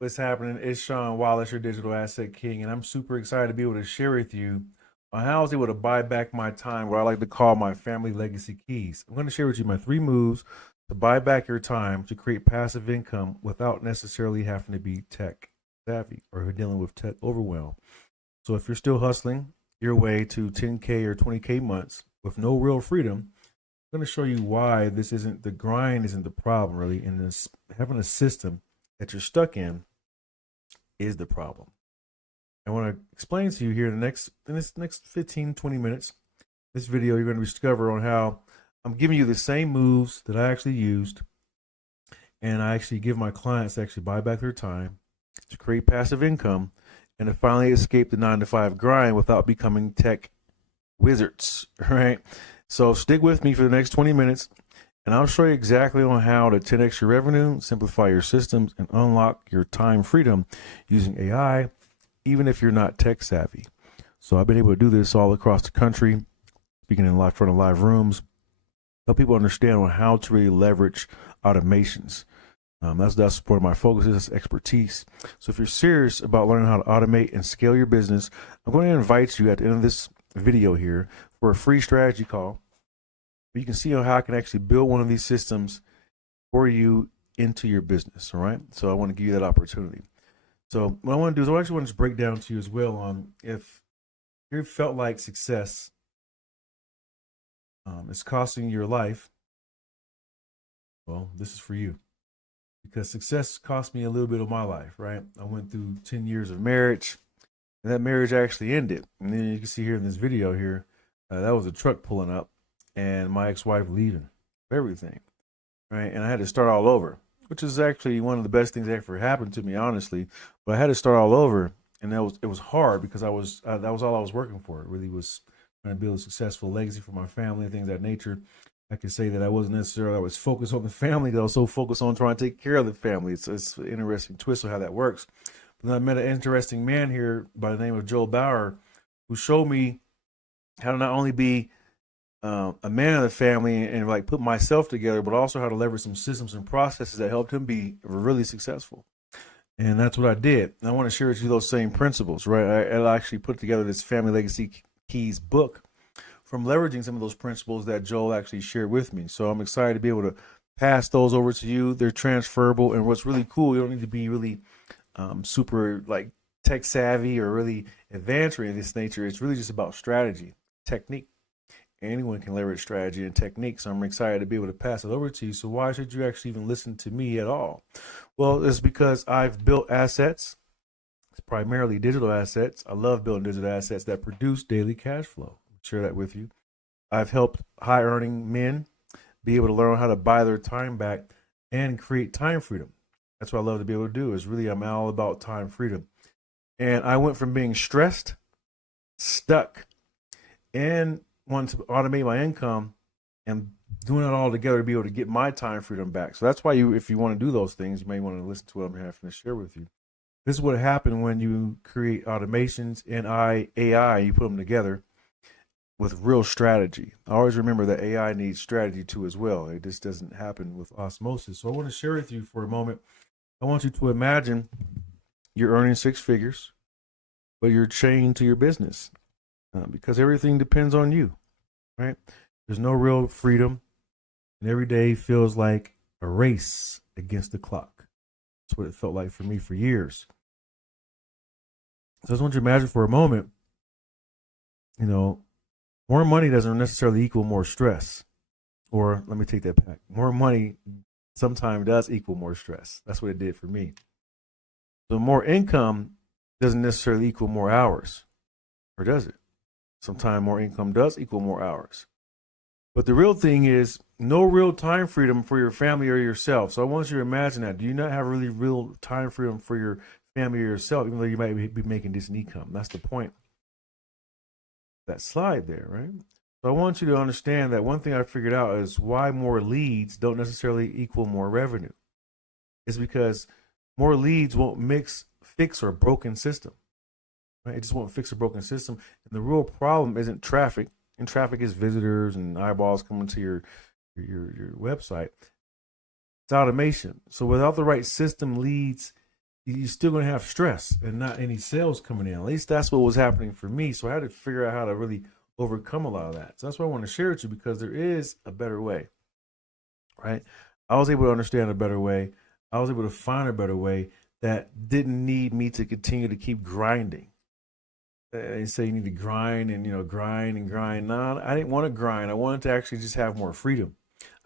What's happening? It's Sean Wallace, your digital asset king, and I'm super excited to be able to share with you on how I was able to buy back my time, what I like to call my family legacy keys. I'm going to share with you my 3 moves to buy back your time to create passive income without necessarily having to be tech savvy or dealing with tech overwhelm. So if you're still hustling your way to 10K or 20K months with no real freedom, I'm going to show you why this isn't the grind, isn't the problem really, and this having a system that you're stuck in is the problem. I want to explain to you here in this next 15, 20 minutes, this video, you're going to discover on how I'm giving you the same moves that I actually used, and I actually give my clients to actually buy back their time to create passive income and to finally escape the 9 to 5 grind without becoming tech wizards, right? So stick with me for the next 20 minutes and I'll show you exactly on how to 10x your revenue, simplify your systems, and unlock your time freedom using AI, even if you're not tech savvy. So I've been able to do this all across the country, speaking in live front of live rooms, help people understand on how to really leverage automations. That's part of my focus, is expertise. So if you're serious about learning how to automate and scale your business, I'm going to invite you at the end of this video here for a free strategy call. You can see how I can actually build one of these systems for you into your business. All right. So I want to give you that opportunity. So what I want to do is I actually want to just break down to you as well on if you felt like success is costing your life. Well, this is for you, because success cost me a little bit of my life, right? I went through 10 years of marriage, and that marriage actually ended. And then you can see here in this video here, that was a truck pulling up and my ex-wife leaving, everything, right? And I had to start all over, which is actually one of the best things that ever happened to me, honestly. But I had to start all over, and it was hard because that was all I was working for. It really was trying to build a successful legacy for my family and things of that nature. I could say that I wasn't necessarily, I was focused on the family, I was so focused on trying to take care of the family. It's an interesting twist of how that works. But then I met an interesting man here by the name of Joel Bauer, who showed me how to not only be a man of the family and like put myself together, but also how to leverage some systems and processes that helped him be really successful. And that's what I did. And I want to share with you those same principles, right? I actually put together this Family Legacy Keys book from leveraging some of those principles that Joel actually shared with me. So I'm excited to be able to pass those over to you. They're transferable. And what's really cool, you don't need to be really super like tech savvy or really advanced or in this nature. It's really just about strategy, technique. Anyone can leverage strategy and technique. So I'm excited to be able to pass it over to you. So why should you actually even listen to me at all? Well, it's because I've built assets. It's primarily digital assets. I love building digital assets that produce daily cash flow. I'll share that with you. I've helped high earning men be able to learn how to buy their time back and create time freedom. That's what I love to be able to do, is really I'm all about time freedom. And I went from being stressed, stuck, and wanting to automate my income and doing it all together to be able to get my time freedom back. So that's why if you want to do those things, you may want to listen to what I'm having to share with you. This is what happened when you create automations and AI, you put them together with real strategy. I always remember that AI needs strategy too as well. It just doesn't happen with osmosis. So I want to share with you for a moment. I want you to imagine you're earning 6 figures, but you're chained to your business because everything depends on you, right? There's no real freedom, and every day feels like a race against the clock. That's what it felt like for me for years. So I just want you to imagine for a moment, you know, more money doesn't necessarily equal more stress. Or let me take that back. More money sometimes does equal more stress. That's what it did for me. So more income doesn't necessarily equal more hours, or does it? Sometimes more income does equal more hours. But the real thing is no real time freedom for your family or yourself. So I want you to imagine that. Do you not have really real time freedom for your family or yourself, even though you might be making decent income? That's the point. That slide there, right? So I want you to understand that one thing I figured out is why more leads don't necessarily equal more revenue. It's because more leads won't fix or broken system. Right? It just won't fix a broken system. And the real problem isn't traffic, and traffic is visitors and eyeballs coming to your website. It's automation. So without the right system, leads you're still going to have stress and not any sales coming in. At least that's what was happening for me. So I had to figure out how to really overcome a lot of that. So that's why I want to share with you, because there is a better way, right? I was able to understand a better way. I was able to find a better way that didn't need me to continue to keep grinding. They say you need to grind and grind and grind. No, I didn't want to grind. I wanted to actually just have more freedom.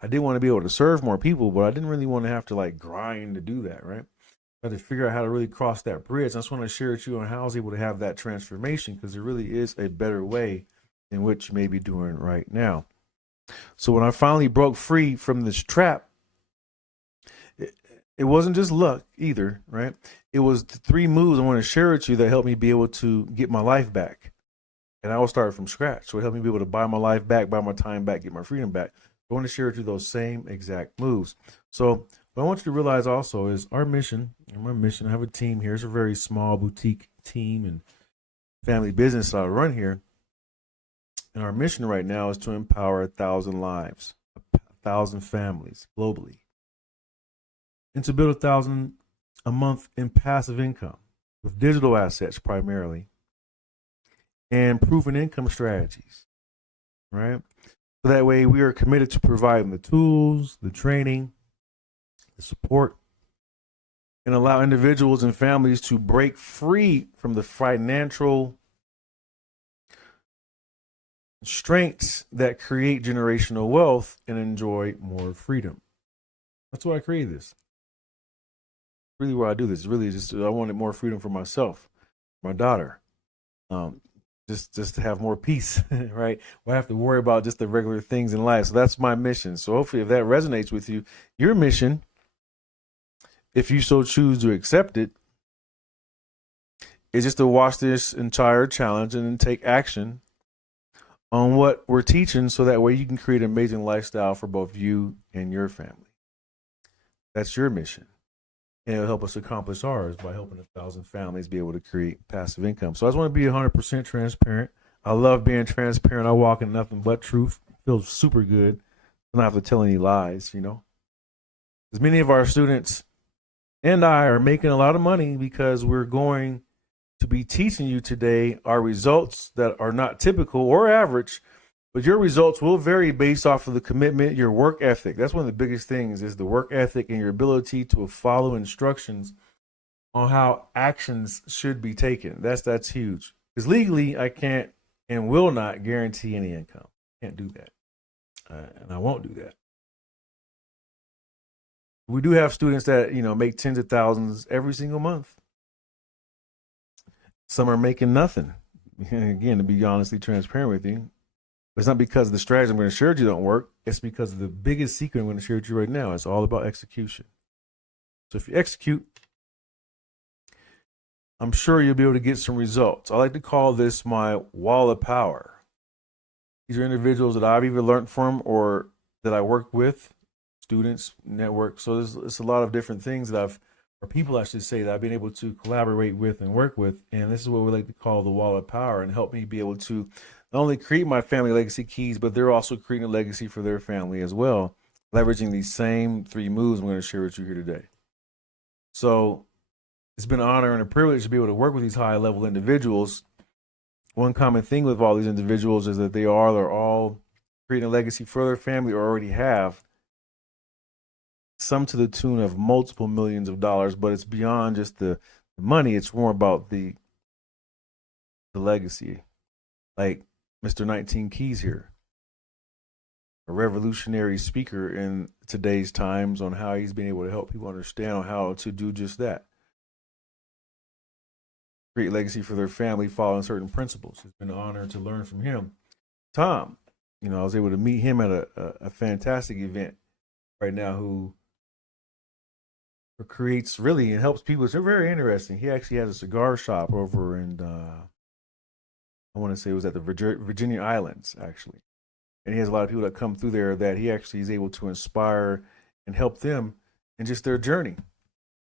I did want to be able to serve more people, but I didn't really want to have to like grind to do that, right? I had to figure out how to really cross that bridge. I just want to share with you on how I was able to have that transformation, because there really is a better way in which you may be doing right now. So when I finally broke free from this trap, it wasn't just luck either, right? It was the 3 moves I want to share with you that helped me be able to get my life back. And I will start from scratch. So it helped me be able to buy my life back, buy my time back, get my freedom back. I want to share with you those same exact moves. So what I want you to realize also is our mission, and my mission, I have a team here. It's a very small boutique team and family business I run here. And our mission right now is to empower 1,000 lives, 1,000 families globally, and to build 1,000 a month in passive income with digital assets primarily and proven income strategies, right? So that way we are committed to providing the tools, the training, the support, and allow individuals and families to break free from the financial constraints that create generational wealth and enjoy more freedom. That's why I created this. Really why I do this. Really just I wanted more freedom for myself, my daughter. Just to have more peace, right? I have to worry about just the regular things in life. So that's my mission. So hopefully if that resonates with you, your mission, if you so choose to accept it, is just to watch this entire challenge and then take action on what we're teaching, so that way you can create an amazing lifestyle for both you and your family. That's your mission. And it'll help us accomplish ours by helping 1,000 families be able to create passive income. So I just want to be 100% transparent. I love being transparent. I walk in nothing but truth. It feels super good. I don't have to tell any lies, Because many of our students and I are making a lot of money because we're going to be teaching you today our results that are not typical or average, but your results will vary based off of the commitment, your work ethic. That's one of the biggest things, is the work ethic and your ability to follow instructions on how actions should be taken. That's huge. Because legally, I can't and will not guarantee any income. Can't do that. And I won't do that. We do have students that, make tens of thousands every single month. Some are making nothing. Again, to be honestly transparent with you, it's not because the strategy I'm going to share with you don't work. It's because of the biggest secret I'm going to share with you right now. It's all about execution. So if you execute, I'm sure you'll be able to get some results. I like to call this my wall of power. These are individuals that I've either learned from or that I work with, students, network. So it's a lot of different things that or people I should say, that I've been able to collaborate with and work with. And this is what we like to call the wall of power, and help me be able to not only create my family legacy keys, but they're also creating a legacy for their family as well, leveraging these same 3 moves I'm going to share with you here today. So it's been an honor and a privilege to be able to work with these high level individuals. One common thing with all these individuals is that they're all creating a legacy for their family, or already have, some to the tune of multiple millions of dollars. But it's beyond just the money. It's more about the legacy. Like Mr. 19 Keys here, a revolutionary speaker in today's times on how he's been able to help people understand on how to do just that. Create legacy for their family following certain principles. It's been an honor to learn from him. Tom, I was able to meet him at a fantastic event right now, who creates really and helps people. It's very interesting. He actually has a cigar shop over in, I want to say it was at the Virginia Islands, actually. And he has a lot of people that come through there that he actually is able to inspire and help them in just their journey.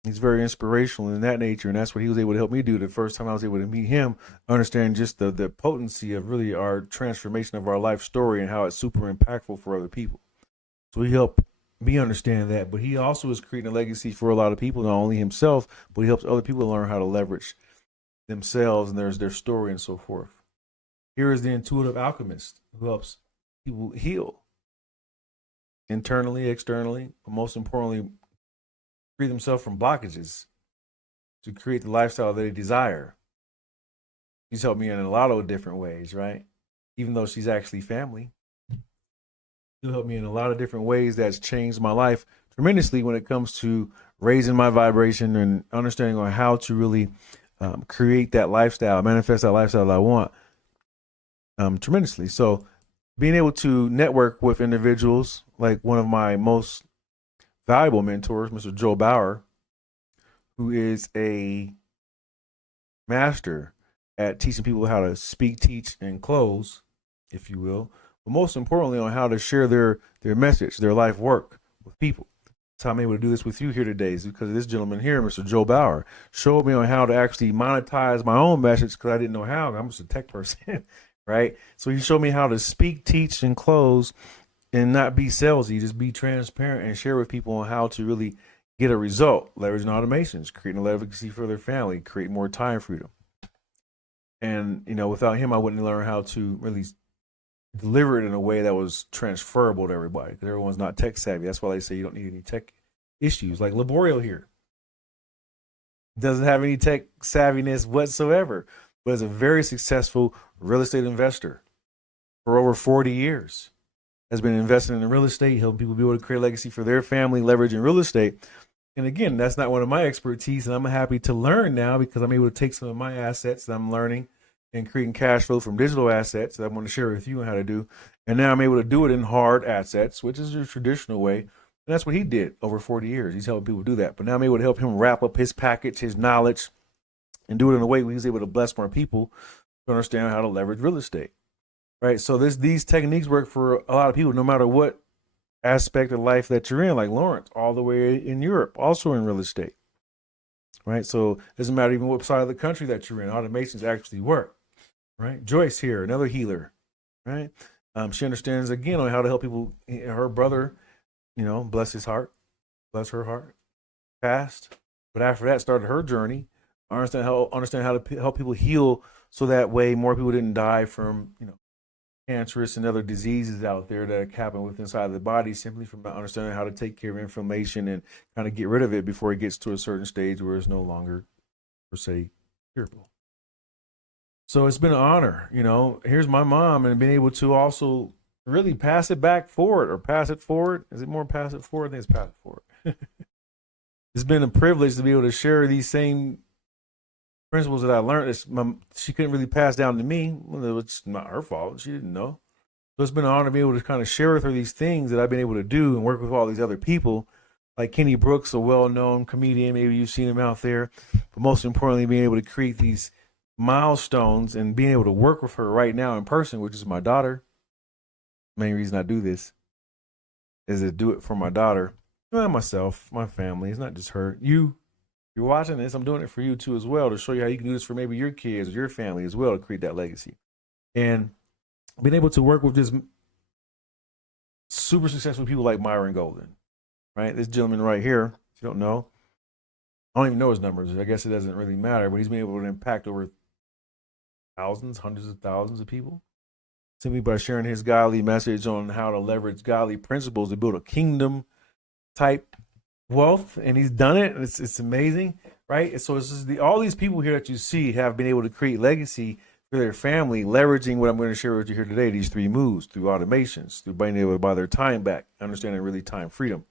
He's very inspirational in that nature, and that's what he was able to help me do the first time I was able to meet him, understand just the potency of really our transformation of our life story and how it's super impactful for other people. So he helped me understand that, but he also is creating a legacy for a lot of people, not only himself, but he helps other people learn how to leverage themselves and their story and so forth. Here is the intuitive alchemist who helps people heal internally, externally, but most importantly, free themselves from blockages to create the lifestyle that they desire. She's helped me in a lot of different ways, right? Even though she's actually family, she'll help me in a lot of different ways that's changed my life tremendously when it comes to raising my vibration and understanding on how to really create that lifestyle, manifest that lifestyle that I want tremendously. So being able to network with individuals like one of my most valuable mentors, Mr. Joe Bauer, who is a master at teaching people how to speak, teach, and close, if you will, but most importantly on how to share their message, their life work with people. That's how I'm able to do this with you here today, is because of this gentleman here, Mr. Joe Bauer, showed me on how to actually monetize my own message because I didn't know how. I'm just a tech person, right? So he showed me how to speak, teach, and close and not be salesy, just be transparent and share with people on how to really get a result, leveraging automations, creating a legacy for their family, create more time freedom. And, without him, I wouldn't learn how to really deliver it in a way that was transferable to everybody because everyone's not tech savvy. That's why they say you don't need any tech issues. Like Laborio here doesn't have any tech savviness whatsoever, but is a very successful real estate investor for over 40 years. Has been investing in real estate, helping people be able to create a legacy for their family, leveraging real estate. And again, that's not one of my expertise, and I'm happy to learn now because I'm able to take some of my assets that I'm learning and creating cash flow from digital assets that I want to share with you on how to do. And now I'm able to do it in hard assets, which is the traditional way. And that's what he did over 40 years. He's helping people do that. But now I'm able to help him wrap up his package, his knowledge, and do it in a way where he's able to bless more people to understand how to leverage real estate. Right. So these techniques work for a lot of people, no matter what aspect of life that you're in, like Lawrence, all the way in Europe, also in real estate. Right. So it doesn't matter even what side of the country that you're in, automations actually work. Right. Joyce here, another healer. Right. She understands again on how to help people. Her brother, bless his heart, bless her heart, passed. But after that started her journey. Understand how to help people heal so that way more people didn't die from, cancerous and other diseases out there that happen with inside of the body simply from not understanding how to take care of inflammation and kind of get rid of it before it gets to a certain stage where it's no longer, per se, curable. So it's been an honor. Here's my mom and being able to also really pass it back forward or pass it forward. Is it more pass it forward? I think it's pass it forward. It's been a privilege to be able to share these same principles that I learned. She couldn't really pass down to me. Well, it's not her fault. She didn't know. So it's been an honor to be able to kind of share with her these things that I've been able to do and work with all these other people, like Kenny Brooks, a well-known comedian. Maybe you've seen him out there. But most importantly, being able to create these milestones and being able to work with her right now in person, which is my daughter. The main reason I do this is to do it for my daughter, not myself, my family. It's not just her. You're watching this, I'm doing it for you too as well to show you how you can do this for maybe your kids or your family as well to create that legacy. And being able to work with just super successful people like Myron Golden, right? This gentleman right here, if you don't know, I don't even know his numbers. I guess it doesn't really matter, but he's been able to impact over thousands, hundreds of thousands of people simply by sharing his godly message on how to leverage godly principles to build a kingdom type wealth, and he's done it, and it's amazing, right? So it's just all these people here that you see have been able to create legacy for their family, leveraging what I'm going to share with you here today, these 3 moves, through automations, through being able to buy their time back, understanding really time freedom,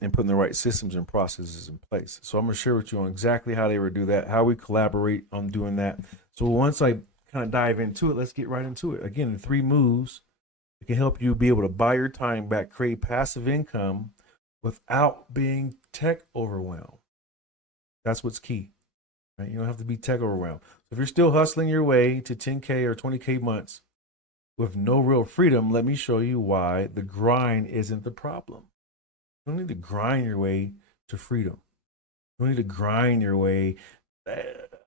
and putting the right systems and processes in place. So I'm going to share with you on exactly how they would do that, how we collaborate on doing that. So once I kind of dive into it, let's get right into it. Again, the 3 moves that can help you be able to buy your time back, create passive income without being tech overwhelmed. That's what's key, right? You don't have to be tech overwhelmed. So if you're still hustling your way to 10K or 20K months with no real freedom, let me show you why the grind isn't the problem. You don't need to grind your way to freedom. You don't need to grind your way.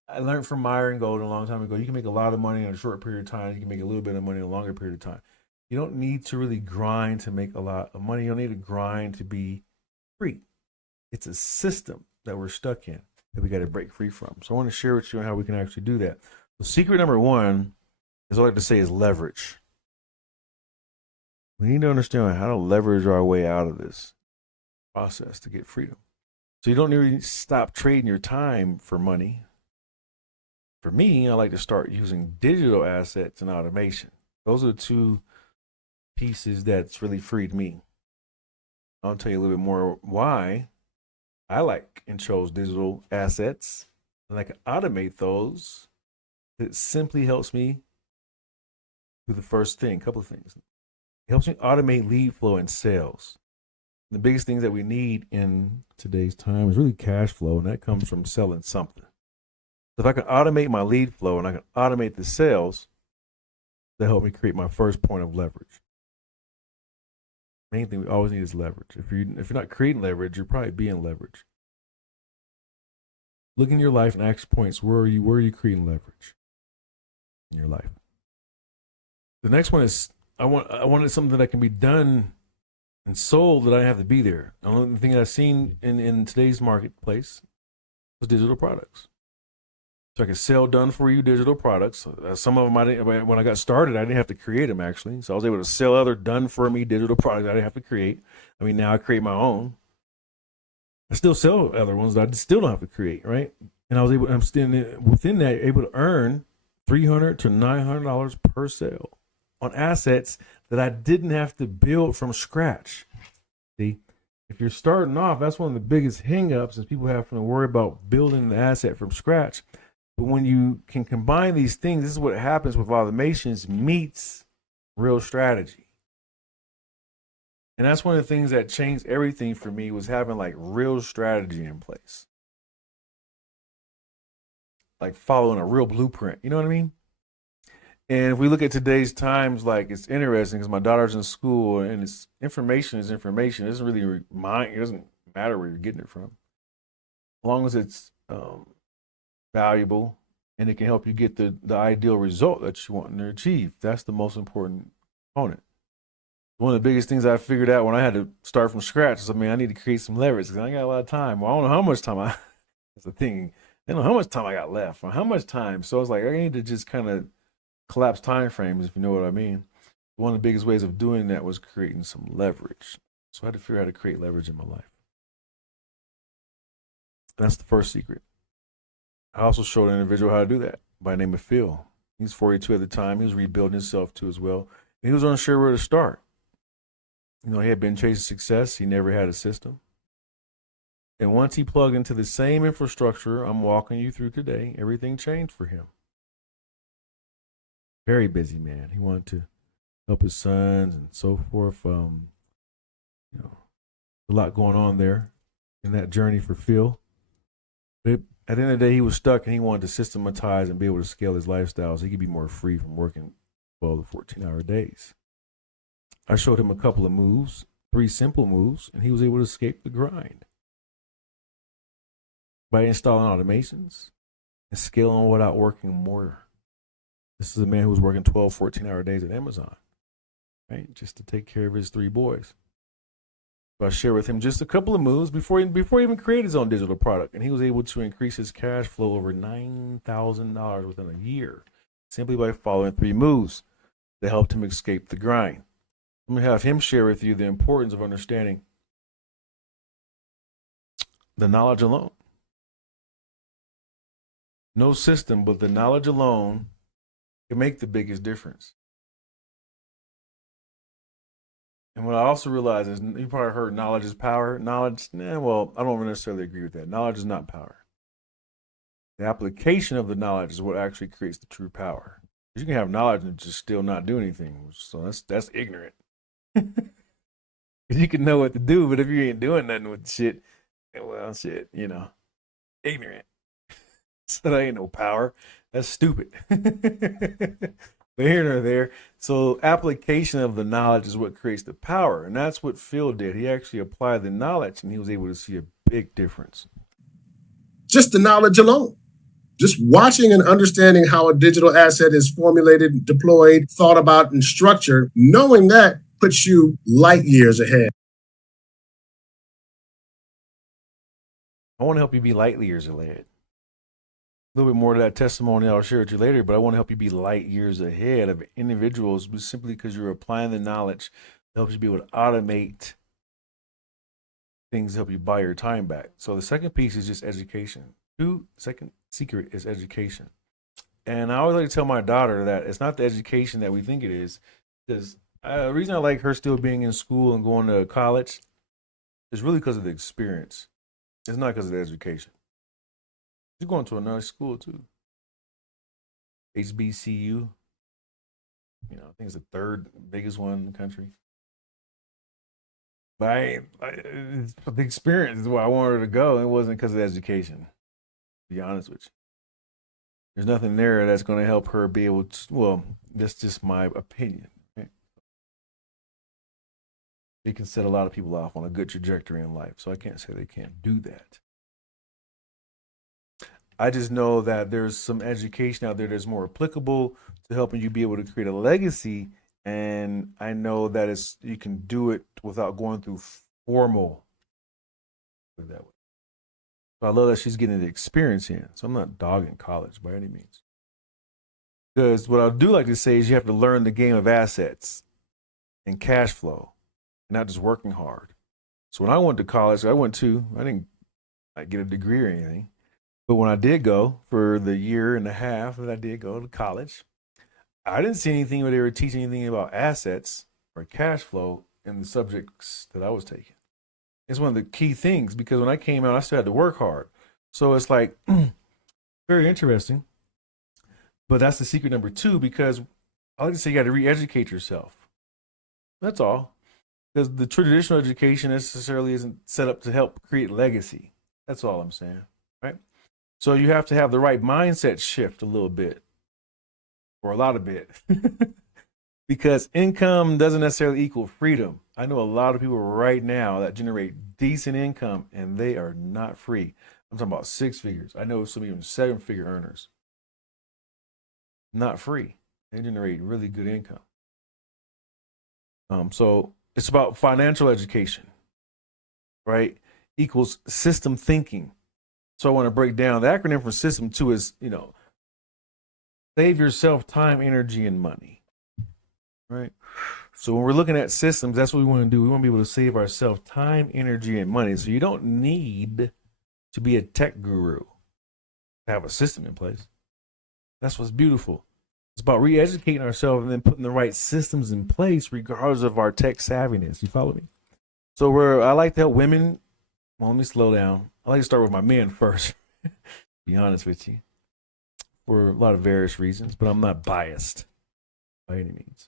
I learned from Myron Golden a long time ago, you can make a lot of money in a short period of time. You can make a little bit of money in a longer period of time. You don't need to really grind to make a lot of money. You don't need to grind to be free. It's a system that we're stuck in that we got to break free from. So I want to share with you how we can actually do that. So secret number one is all I like to say is leverage. We need to understand how to leverage our way out of this process to get freedom. So you don't need to stop trading your time for money. For me, I like to start using digital assets and automation. Those are the two pieces that's really freed me. I'll tell you a little bit more why I like and chose digital assets, and I can automate those. It simply helps me do the first thing, a couple of things. It helps me automate lead flow and sales. The biggest things that we need in today's time is really cash flow, and that comes from selling something. So if I can automate my lead flow and I can automate the sales, that help me create my first point of leverage. Main thing we always need is leverage. If you're not creating leverage, you're probably being leveraged. Look in your life and ask points. Where are you creating leverage in your life? The next one is I wanted something that can be done and sold that I have to be there. The only thing I've seen in today's marketplace was digital products. So I could sell done for you digital products. Some of them when I got started, I didn't have to create them actually. So I was able to sell other done for me digital products I didn't have to create. I mean, now I create my own. I still sell other ones that I still don't have to create, right? And I'm still within that able to earn $300 to $900 per sale on assets that I didn't have to build from scratch. See, if you're starting off, that's one of the biggest hangups is people have to worry about building the asset from scratch. But when you can combine these things, this is what happens with automations meets real strategy. And that's one of the things that changed everything for me was having like real strategy in place. Like following a real blueprint, you know what I mean? And if we look at today's times, like it's interesting because my daughter's in school and it's information is information. It doesn't really it doesn't matter where you're getting it from. As long as it's valuable and it can help you get the ideal result that you want to achieve. That's the most important component. One of the biggest things I figured out when I had to start from scratch is, I need to create some leverage because I got a lot of time. Well, I don't know how much time that's the thing. I don't know how much time I got left or how much time. So I was like, I need to just kind of collapse time frames, if you know what I mean. One of the biggest ways of doing that was creating some leverage. So I had to figure out how to create leverage in my life. That's the first secret. I also showed an individual how to do that by the name of Phil. He's 42 at the time. He was rebuilding himself too as well. And he was unsure where to start. He had been chasing success. He never had a system. And once he plugged into the same infrastructure I'm walking you through today, everything changed for him. Very busy man. He wanted to help his sons and so forth. A lot going on there in that journey for Phil. But at the end of the day, he was stuck and he wanted to systematize and be able to scale his lifestyle so he could be more free from working 12 to 14-hour days. I showed him a couple of moves, 3 simple moves, and he was able to escape the grind by installing automations and scaling without working more. This is a man who was working 12, 14-hour days at Amazon, right? Just to take care of his 3 boys. So I shared with him just a couple of moves before he even created his own digital product. And he was able to increase his cash flow over $9,000 within a year, simply by following 3 moves that helped him escape the grind. I'm going to have him share with you the importance of understanding the knowledge alone. No system, but the knowledge alone can make the biggest difference. And what I also realize is, you probably heard knowledge is power. Knowledge, I don't necessarily agree with that. Knowledge is not power. The application of the knowledge is what actually creates the true power. You can have knowledge and just still not do anything. So that's ignorant. You can know what to do, but if you ain't doing nothing with shit, ignorant. So that ain't no power. That's stupid. But here nor there. So application of the knowledge is what creates the power. And that's what Phil did. He actually applied the knowledge and he was able to see a big difference. Just the knowledge alone. Just watching and understanding how a digital asset is formulated, deployed, thought about, and structured, knowing that puts you light years ahead. I want to help you be light years ahead. A little bit more to that testimony I'll share with you later, but I want to help you be light years ahead of individuals simply because you're applying the knowledge that helps you be able to automate things, help you buy your time back. So the second piece is just education. Second secret is education. And I always like to tell my daughter that it's not the education that we think it is. Because the reason I like her still being in school and going to college is really because of the experience. It's not because of the education. She's going to another school too. HBCU. I think it's the third biggest one in the country. But the experience is why I wanted her to go. It wasn't because of the education, to be honest with you. There's nothing there that's going to help her be able to, well, that's just my opinion. Right? It can set a lot of people off on a good trajectory in life. So I can't say they can't do that. I just know that there's some education out there that's more applicable to helping you be able to create a legacy. And I know that you can do it without going through formal. Put it that way. So I love that she's getting the experience in. So I'm not dogging college by any means. Because what I do like to say is you have to learn the game of assets and cash flow, and not just working hard. So when I went to college, I didn't get a degree or anything. But when I did go for the year and a half that I did go to college, I didn't see anything where they were teaching anything about assets or cash flow in the subjects that I was taking. It's one of the key things because when I came out, I still had to work hard. So it's like very interesting. But that's the secret number 2 because I like to say you got to re-educate yourself. That's all. Because the traditional education necessarily isn't set up to help create legacy. That's all I'm saying, right? So you have to have the right mindset shift a little bit, or a lot of bit, because income doesn't necessarily equal freedom. I know a lot of people right now that generate decent income and they are not free. I'm talking about 6 figures. I know some even 7-figure earners. Not free. They generate really good income. So it's about financial education, right? Equals system thinking. So I want to break down the acronym for system 2 is, save yourself time, energy, and money, right? So when we're looking at systems, that's what we want to do. We want to be able to save ourselves time, energy, and money. So you don't need to be a tech guru to have a system in place. That's what's beautiful. It's about re-educating ourselves and then putting the right systems in place regardless of our tech savviness. You follow me? So I like to help women. Well, let me slow down. I like to start with my men first, to be honest with you, for a lot of various reasons, but I'm not biased by any means.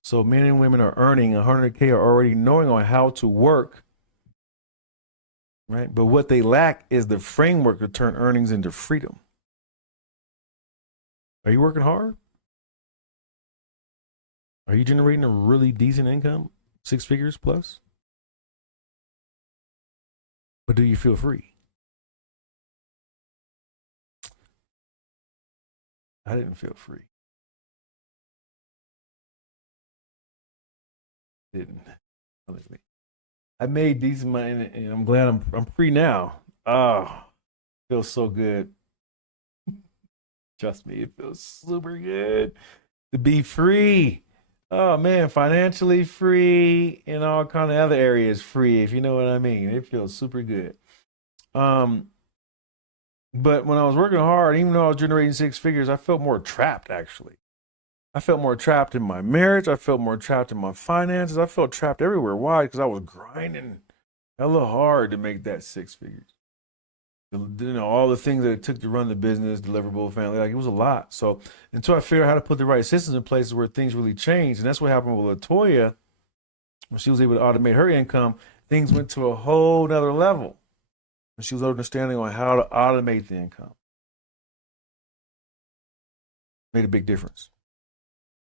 So men and women are earning 100K are already knowing on how to work, right? But what they lack is the framework to turn earnings into freedom. Are you working hard? Are you generating a really decent income, 6 figures plus? But do you feel free? I didn't feel free. Didn't. Honestly. I made decent money and I'm glad I'm free now. Oh, feels so good. Trust me, it feels super good to be free. Oh man, financially free in all kind of other areas free, if you know what I mean. It feels super good. But when I was working hard, even though I was generating 6 figures, I felt more trapped actually. I felt more trapped in my marriage. I felt more trapped in my finances. I felt trapped everywhere. Why? Because I was grinding hella hard to make that 6 figures. All the things that it took to run the business, deliverable family, like it was a lot. So until I figured out how to put the right systems in place where things really changed, and that's what happened with Latoya, when she was able to automate her income, things went to a whole nother level. And she was understanding on how to automate the income. Made a big difference.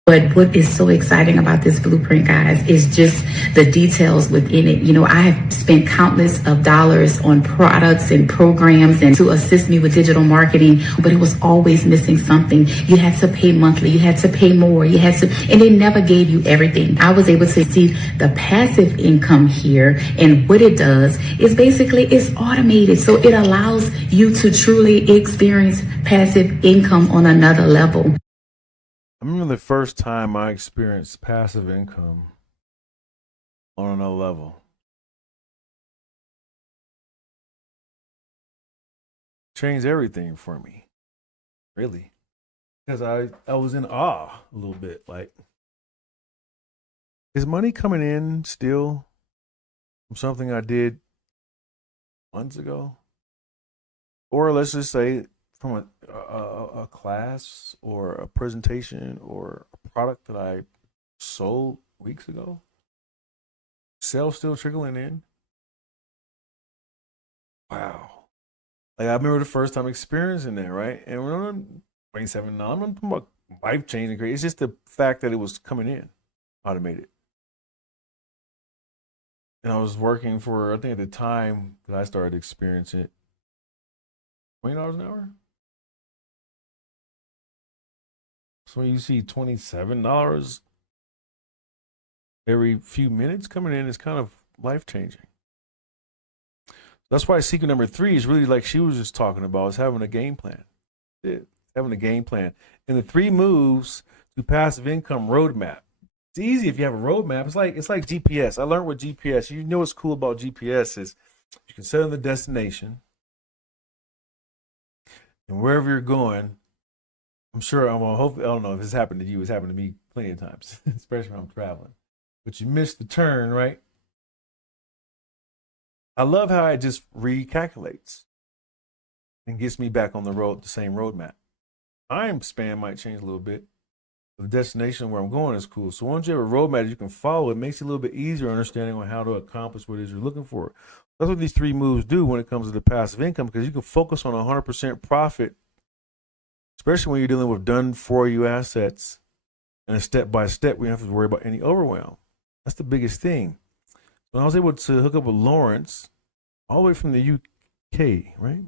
But what is so exciting about this blueprint, guys, is just the details within it. You know, I have spent countless of dollars on products and programs and to assist me with digital marketing, but it was always missing something. You had to pay monthly, you had to pay more, and they never gave you everything. I was able to see the passive income here, and what it does is basically it's automated. So it allows you to truly experience passive income on another level. I remember the first time I experienced passive income on another level. Changed everything for me, really. Because I was in awe a little bit. Like, is money coming in still from something I did months ago? Or let's just say from a class or a presentation or a product that I sold weeks ago? Sales still trickling in? Wow. Like, I remember the first time experiencing that, right? And when I'm 27 now, I'm talking about life changing. Great. It's just the fact that it was coming in automated. And I was working for, I think at the time that I started experiencing it, $20 an hour. So when you see $27 every few minutes coming in, it's kind of life changing. That's why secret number 3 is really like she was just talking about, is having a game plan. Having a game plan. And the 3 moves to passive income roadmap. It's easy if you have a roadmap. It's like GPS. I learned with GPS. You know what's cool about GPS is you can set on the destination, and wherever you're going, I'm sure, hopefully, I don't know if it's happened to you. It's happened to me plenty of times, especially when I'm traveling. But you miss the turn, right? I love how it just recalculates and gets me back on the road, the same roadmap. Time span might change a little bit. The destination where I'm going is cool. So once you have a roadmap you can follow, it makes it a little bit easier understanding on how to accomplish what it is you're looking for. That's what these 3 moves do when it comes to the passive income, because you can focus on 100% profit, especially when you're dealing with done for you assets and a step by step. We don't have to worry about any overwhelm. That's the biggest thing. When I was able to hook up with Lawrence, all the way from the UK, right?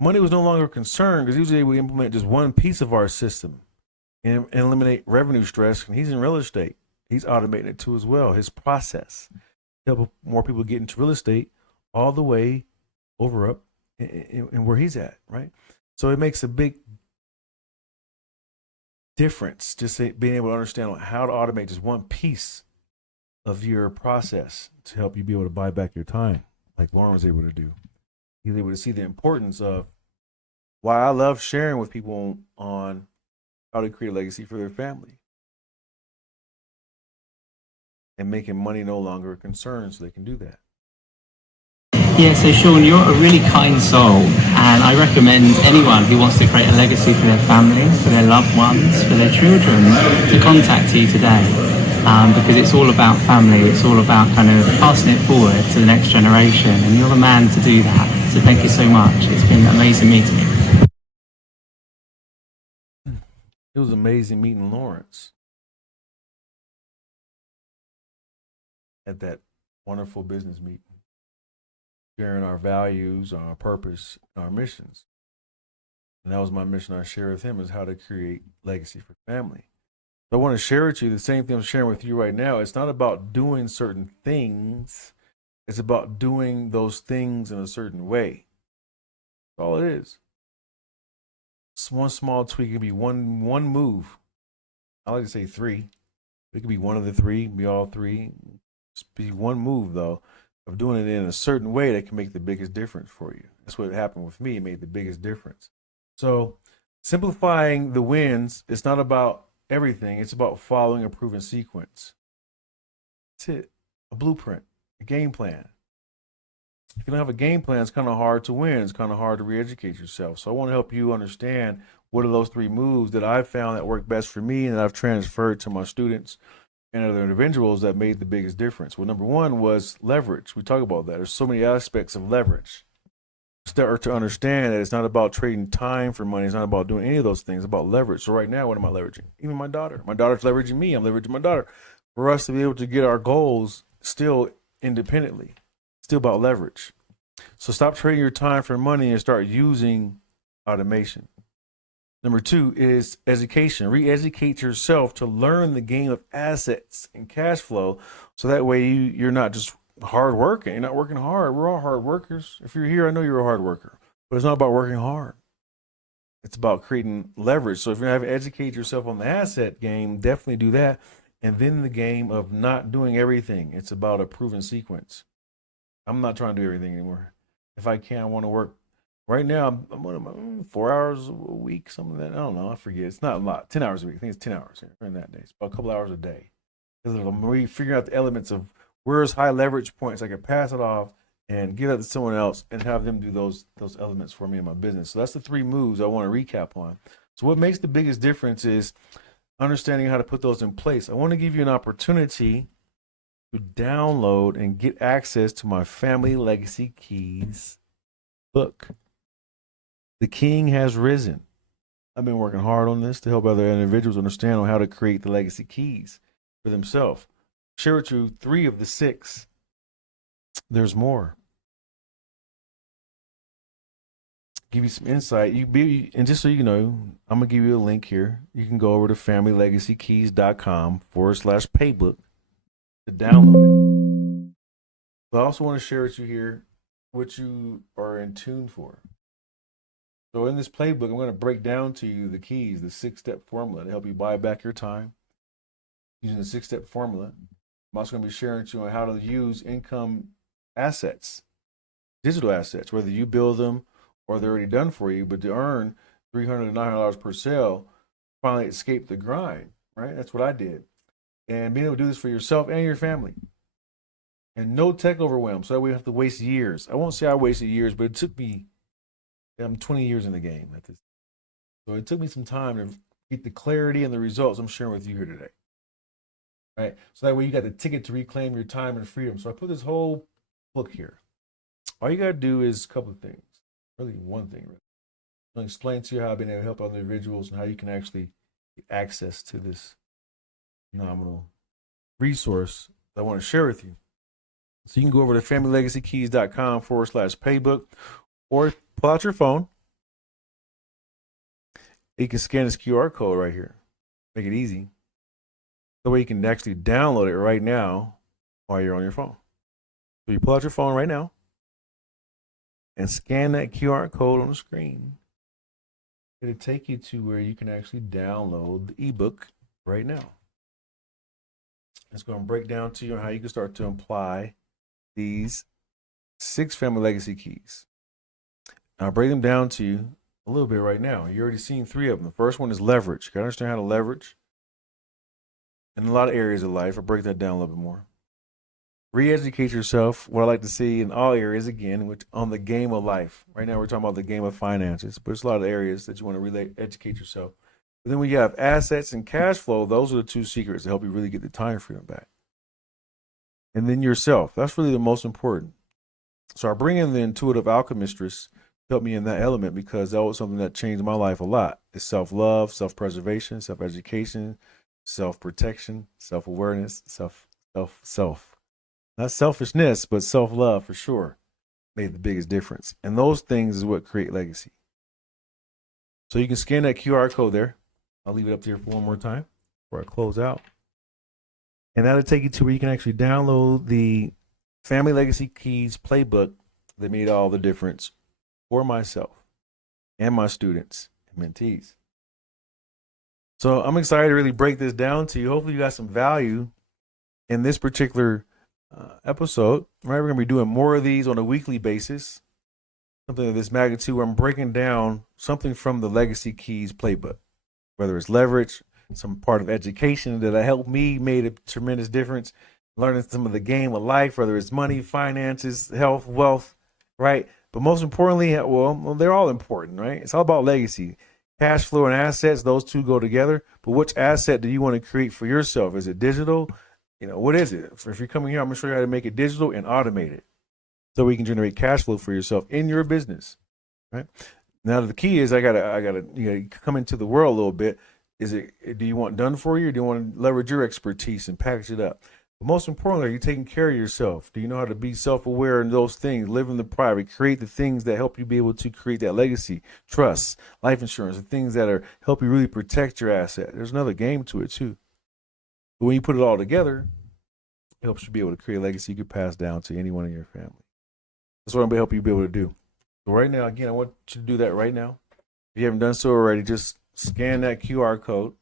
Money was no longer a concern because he was able to implement just one piece of our system and eliminate revenue stress. And he's in real estate. He's automating it too as well. His process help more people get into real estate all the way over up and where he's at, right? So it makes a big difference just being able to understand how to automate just one piece of your process to help you be able to buy back your time, like Lauren was able to do. He's able to see the importance of why I love sharing with people on how to create a legacy for their family and making money no longer a concern so they can do that. Yeah, so Sean, you're a really kind soul, and I recommend anyone who wants to create a legacy for their family, for their loved ones, for their children, to contact you today. Because it's all about family, it's all about kind of passing it forward to the next generation, and you're the man to do that. So thank you so much. It's been amazing meeting you. It was amazing meeting Lawrence at that wonderful business meeting, sharing our values, our purpose, our missions. And that was my mission I share with him, is how to create legacy for family. I want to share with you the same thing I'm sharing with you right now. It's not about doing certain things. It's about doing those things in a certain way. That's all it is. It's one small tweak. It could be one move. I like to say 3. It could be one of the 3, be all 3. Just be one move, though, of doing it in a certain way that can make the biggest difference for you. That's what happened with me. It made the biggest difference. So simplifying the wins, it's not about everything. It's about following a proven sequence. That's it. A blueprint, a game plan. If you don't have a game plan, it's kind of hard to win. It's kind of hard to re-educate yourself. So I want to help you understand what are those 3 moves that I've found that work best for me and that I've transferred to my students and other individuals that made the biggest difference. Well, number 1 was leverage. We talk about that. There's so many aspects of leverage. Start to understand that it's not about trading time for money. It's not about doing any of those things. It's about leverage. So right now, what am I leveraging? Even my daughter. My daughter's leveraging me. I'm leveraging my daughter. for us to be able to get our goals still independently. Still about leverage. So stop trading your time for money and start using automation. Number 2 is education. Re-educate yourself to learn the game of assets and cash flow, so that way you're not just hard working. You're not working hard. We're all hard workers. If you're here, I know you're a hard worker, but it's not about working hard. It's about creating leverage. So if you're going to educate yourself on the asset game, definitely do that. And then the game of not doing everything. It's about a proven sequence. I'm not trying to do everything anymore. If I can, I want to work. Right now, I'm on 4 hours a week, something like that. I don't know. I forget. It's not a lot. 10 hours a week. I think it's 10 hours here in that day. It's about a couple hours a day. Because I'm really figuring out the elements of where's high leverage points. I can pass it off and give that to someone else and have them do those elements for me in my business. So that's the 3 moves I want to recap on. So what makes the biggest difference is understanding how to put those in place. I want to give you an opportunity to download and get access to my Family Legacy Keys book. The King has risen. I've been working hard on this to help other individuals understand on how to create the legacy keys for themselves. Share with you 3 of the 6. There's more. Give you some insight. And just so you know, I'm gonna give you a link here. You can go over to familylegacykeys.com/paybook to download it. But I also want to share with you here what you are in tune for. So in this playbook, I'm going to break down to you the keys, the 6-step formula to help you buy back your time using the 6-step formula. I'm also going to be sharing with you on how to use income assets, digital assets, whether you build them or they're already done for you, but to earn $300 to $900 per sale, finally escape the grind, right? That's what I did. And being able to do this for yourself and your family. And no tech overwhelm, so that we have to waste years. I won't say I wasted years, but it took me, I'm 20 years in the game at this. So it took me some time to get the clarity and the results I'm sharing with you here today. Right? So that way you got the ticket to reclaim your time and freedom. So I put this whole book here. All you got to do is a couple of things. Really one thing. Really. I'll explain to you how I've been able to help other individuals and how you can actually get access to this phenomenal resource that I want to share with you. So you can go over to familylegacykeys.com/paybook or pull out your phone. You can scan this QR code right here. Make it easy. That way you can actually download it right now while you're on your phone. So you pull out your phone right now and scan that QR code on the screen. It'll take you to where you can actually download the ebook right now. It's going to break down to you how you can start to apply these 6 family legacy keys. I'll break them down to you a little bit right now. You've already seen 3 of them. The first one is leverage. You got to understand how to leverage in a lot of areas of life. I'll break that down a little bit more. Re-educate yourself, what I like to see in all areas, again, which on the game of life. Right now we're talking about the game of finances, but there's a lot of areas that you want to really educate yourself. But then when you have assets and cash flow, those are the 2 secrets to help you really get the time freedom back. And then yourself. That's really the most important. So I bring in the intuitive alchemistress to help me in that element, because that was something that changed my life a lot. It's self-love, self-preservation, self-education, self-protection, self-awareness, self. Not selfishness, but self-love for sure made the biggest difference. And those things is what create legacy. So you can scan that QR code there. I'll leave it up there for one more time before I close out. And that'll take you to where you can actually download the Family Legacy Keys playbook that made all the difference for myself and my students and mentees. So I'm excited to really break this down to you. Hopefully you got some value in this particular episode. Right, we're going to be doing more of these on a weekly basis. Something of this magnitude where I'm breaking down something from the Legacy Keys playbook, whether it's leverage, some part of education that helped me, made a tremendous difference, learning some of the game of life, whether it's money, finances, health, wealth, right? But most importantly, well, they're all important, right? It's all about legacy. Cash flow and assets, those 2 go together. But which asset do you want to create for yourself? Is it digital? What is it? If you're coming here, I'm going to show you how to make it digital and automate it so we can generate cash flow for yourself in your business, right? Now, the key is you gotta come into the world a little bit. Do you want done for you, or do you want to leverage your expertise and package it up? But most importantly, are you taking care of yourself? Do you know how to be self-aware in those things, live in the private, create the things that help you be able to create that legacy, trust, life insurance, the things that are help you really protect your asset? There's another game to it too. But when you put it all together, it helps you be able to create a legacy you can pass down to anyone in your family. That's what I'm going to help you be able to do. So right now, again, I want you to do that right now. If you haven't done so already, just scan that QR code,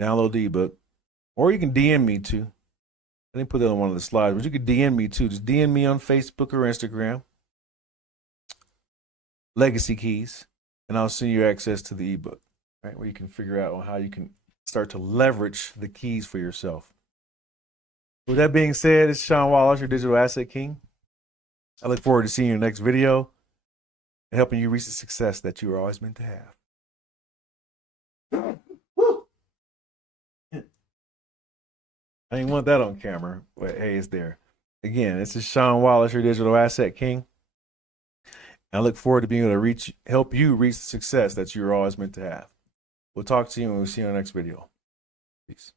download the ebook, or you can DM me too. I didn't put that on one of the slides, but you could DM me too. Just DM me on Facebook or Instagram, Legacy Keys, and I'll send you access to the ebook, right? Where you can figure out on how you can start to leverage the keys for yourself. With that being said, it's Sean Wallace, your Digital Asset King. I look forward to seeing you in the next video and helping you reach the success that you were always meant to have. I didn't want that on camera, but hey, it's there. Again, this is Sean Wallace, your Digital Asset King. I look forward to being able to help you reach the success that you were always meant to have. We'll talk to you and we'll see you in the next video. Peace.